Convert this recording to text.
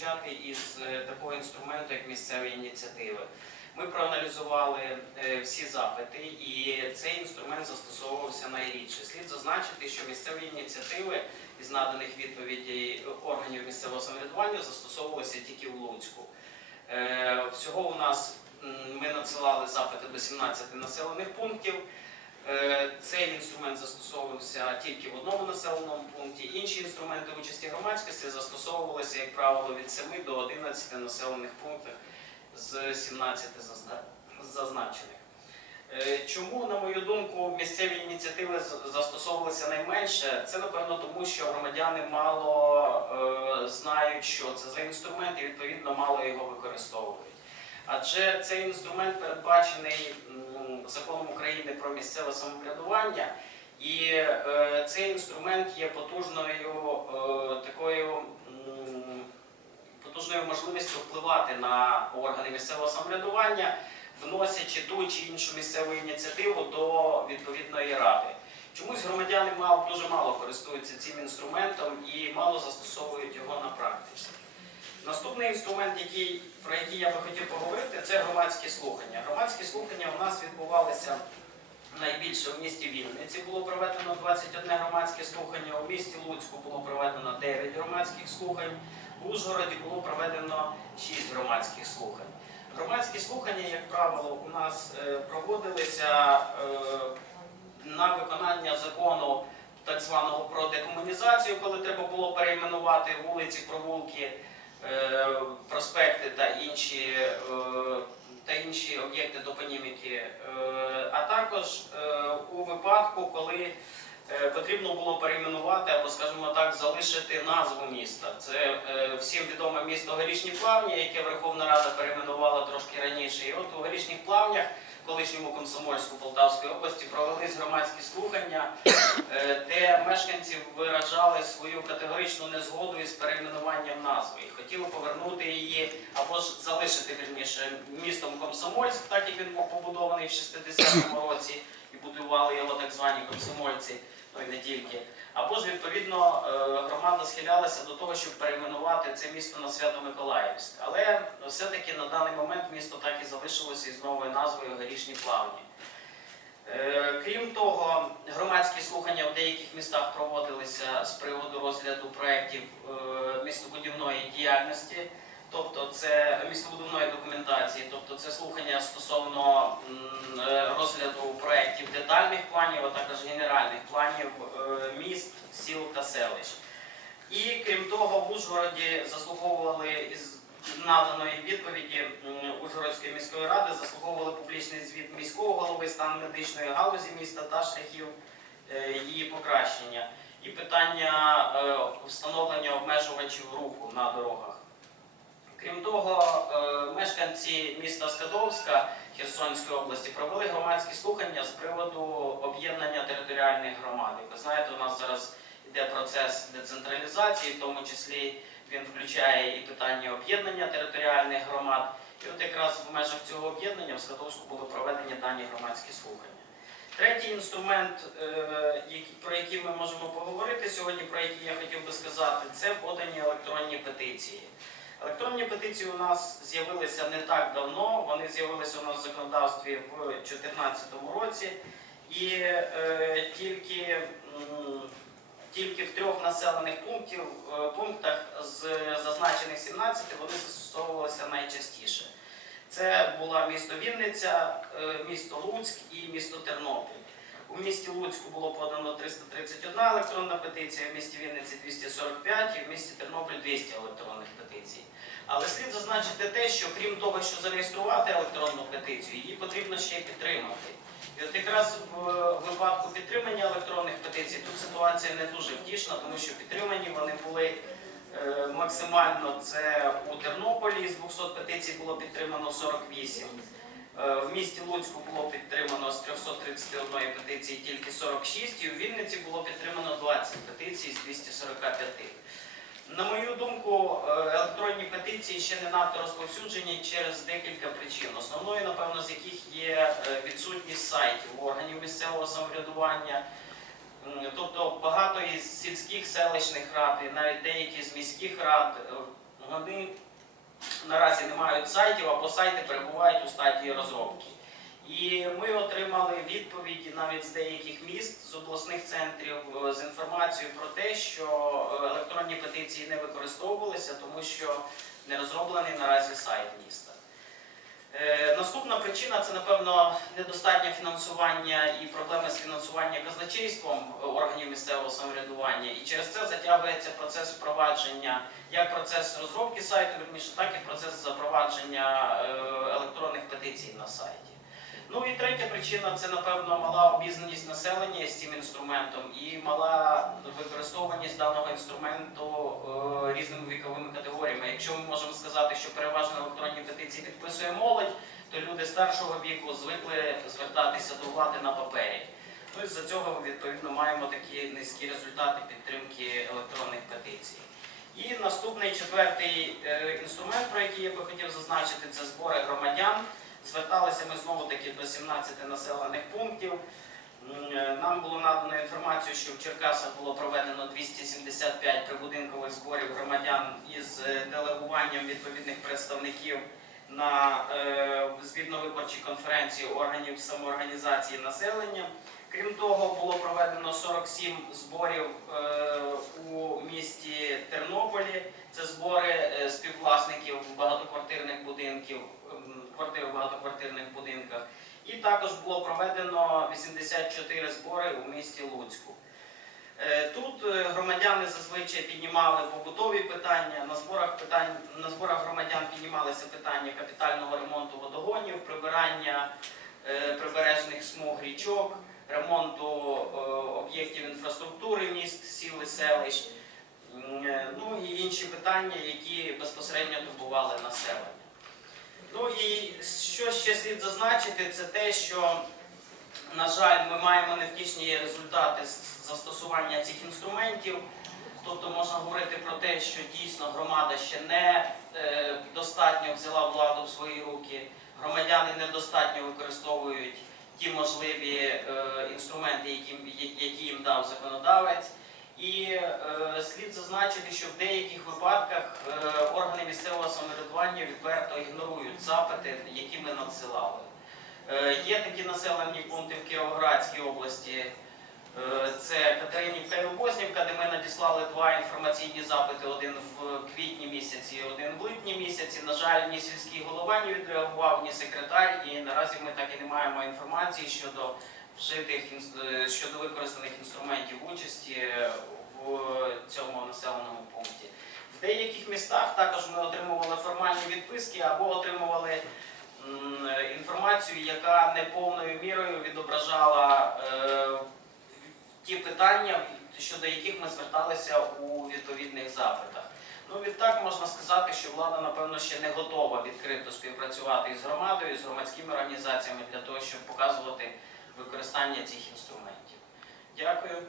Почати із е, такого інструменту, як місцеві ініціативи. Ми проаналізували е, всі запити, і цей інструмент застосовувався найрідше. Слід зазначити, що місцеві ініціативи із наданих відповідей органів місцевого самоврядування застосовувалися тільки в Луцьку. Е, Всього у нас ми надсилали запити до 17 населених пунктів. Е, Цей інструмент застосовувався тільки в одному населеному пункті. Інші інструменти участі громадськості застосовувалися, як правило, від 7 до 11 населених пунктів з 17 зазначених. Е, Чому, на мою думку, місцеві ініціативи застосовувалися найменше? Це напевно тому, що громадяни мало е, знають, що це за інструмент, і відповідно мало його використовують. Адже цей інструмент передбачений законом України про місцеве самоврядування, і е, цей інструмент є потужною е, такою м, потужною можливістю впливати на органи місцевого самоврядування, вносячи ту чи іншу місцеву ініціативу до відповідної ради. Чомусь громадяни мало, дуже мало користуються цим інструментом і мало застосовують його на практиці. Наступний інструмент, який, про який я би хотів поговорити, це громадські слухання. Громадські слухання у нас відбувалися найбільше в місті Вінниці. Було проведено 21 громадське слухання, у місті Луцьку було проведено 9 громадських слухань, у Ужгороді було проведено 6 громадських слухань. Громадські слухання, як правило, у нас е, проводилися е, на виконання закону так званого про декомунізацію, коли треба було перейменувати вулиці, провулки, проспекти та інші, е, та інші об'єкти топоніміки, Е, а також е, у випадку, коли е, потрібно було перейменувати або, скажімо так, залишити назву міста. Це е, всім відоме місто Горішні Плавні, яке Верховна Рада перейменувала трошки раніше. І от у Горішніх Плавнях, колишньому Комсомольську Полтавської області, провелись громадські слухання, е, де мешканці виражали свою категоричну незгоду із перейменуванням назви. І хотіли повернути її або ж залишити вірніше містом Комсомольськ, так як він був побудований в 60-му році і будували його так звані комсомольці, ну і не тільки. Або ж відповідно е, громада схилялася до того, щоб перейменувати це місто на Свято-Миколаївськ. Але все-таки на даний момент місто так і залишилося із новою назвою Горішні Плавні. Е, Крім того, громадські слухання в деяких містах проводилися з приводу розгляду проєктів е, містобудівної діяльності, тобто це містобудівної документації, тобто це слухання стосовно е, розгляду проєктів детальних планів, а також генеральних планів е, міст, сіл та селищ. І крім того, в Ужгороді заслуговували із наданої відповіді Ужгородської міської ради, заслуговували публічний звіт міського голови стан медичної галузі міста та шляхів е, її покращення. І питання встановлення обмежувачів руху на дорогах. Крім того, е, мешканці міста Скадовська Херсонської області провели громадські слухання з приводу об'єднання територіальних громад. Ви знаєте, у нас зараз йде процес децентралізації, в тому числі він включає і питання об'єднання територіальних громад. І от якраз в межах цього об'єднання в Скадовську були проведені дані громадські слухання. Третій інструмент, е, про який ми можемо поговорити сьогодні, про який я хотів би сказати, це подані електронні петиції. Електронні петиції у нас з'явилися не так давно, вони з'явилися у нас в законодавстві в 2014 році, і е, тільки, м, тільки в трьох населених пунктів, е, пунктах з зазначених 17 вони застосовувалися найчастіше. Це була місто Вінниця, е, місто Луцьк і місто Тернопіль. У місті Луцьку було подано 331 електронна петиція, в місті Вінниці 245 і в місті Тернопіль 200 електронних петицій. Але слід зазначити те, що крім того, що зареєструвати електронну петицію, її потрібно ще й підтримати. І от якраз в випадку підтримання електронних петицій тут ситуація не дуже втішна, тому що підтримані вони були е, максимально це у Тернополі з 200 петицій було підтримано 48. Е, В місті Луцьку було підтримано з 331 петиції тільки 46, і у Вінниці було підтримано 20 петицій з 245. На мою думку, е, електронні петиції ще не надто розповсюджені через декілька причин. Основною, напевно, з яких є е, відсутність сайтів органів місцевого самоврядування. Тобто багато із сільських селищних рад, і навіть деякі з міських рад вони наразі не мають сайтів або сайти перебувають у стадії розробки. І ми отримали відповіді навіть з деяких міст, з обласних центрів е, з інформацією про те, що е, електронні петиції не використовувалися, тому що не розроблений наразі сайт міста. Е, Наступна причина це, напевно, недостатнє фінансування і проблеми з фінансуванням казначейством е, органів місцевого самоврядування. І через це затягується процес впровадження, як процес розробки сайту, вірніше, так і процес запровадження е, електронних петицій на сайті. Ну і третя причина це, напевно, мала обізнаність населення з цим інструментом і мала використовуваність даного інструменту різними віковими категоріями. Якщо ми можемо сказати, що переважно електронні петиції підписує молодь, люди старшого віку звикли звертатися до влади на папері. Ну і з-за цього відповідно маємо такі низькі результати підтримки електронних петицій. І наступний четвертий е, інструмент, про який я би хотів зазначити, це збори громадян. Зверталися ми знову таки до 17 населених пунктів. Е, Нам було надано інформацію, що в Черкасах було проведено 275 прибудинкових зборів громадян із е, делегуванням відповідних представників на е, звітно-виборчі конференції органів самоорганізації населення. Крім того, було проведено 47 зборів е, у місті Тернополі. Це збори е, співвласників багатоквартирних будинків, ем, квартир в багатоквартирних будинках. І також було проведено 84 збори у місті Луцьку. Е, Тут е, громадяни зазвичай піднімали побутові питання. На зборах питань на зборах громадян піднімалися питання капітального ремонту водогонів, прибирання е, прибережних смуг річок, ремонту об'єктів інфраструктури міст, сіл і селищ, ну і інші питання, які безпосередньо турбували населення. Ну і що ще слід зазначити, це те, що, на жаль, ми маємо невтішні результати з застосування цих інструментів. Тобто можна говорити про те, що дійсно громада ще не е, достатньо взяла владу в свої руки, громадяни недостатньо використовують ті можливі е, інструменти, які, які їм дав законодавець. І е, слід зазначити, що в деяких випадках е, органи місцевого самоврядування відверто ігнорують запити, які ми надсилали. Е, є такі населені пункти в Кіровоградській області. Це Катеринівка і Обознівка, де ми надіслали два інформаційні запити: один в квітні місяці, один в липні місяці. На жаль, ні сільський голова не відреагував, ні секретар, і наразі ми так і не маємо інформації щодо вжитих е, щодо використаних інструментів участі в цьому населеному пункті. В деяких містах також ми отримували формальні відписки або отримували інформацію, яка не повною мірою відображала е, ті питання, щодо яких ми зверталися у відповідних запитах. Ну, відтак можна сказати, що влада, напевно, ще не готова відкрито співпрацювати із громадою, з громадськими організаціями для того, щоб показувати використання цих інструментів. Дякую.